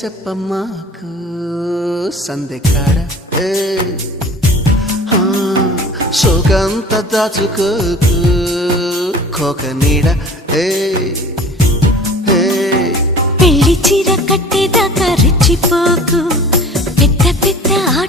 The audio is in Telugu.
చెప్పమ్మాకు సందెకాడ సోకంత దాచుకోకు కోక నీడ పెళ్లి చీర కట్టేదాకా రెచ్చిపోకు పెద్ద పెద్ద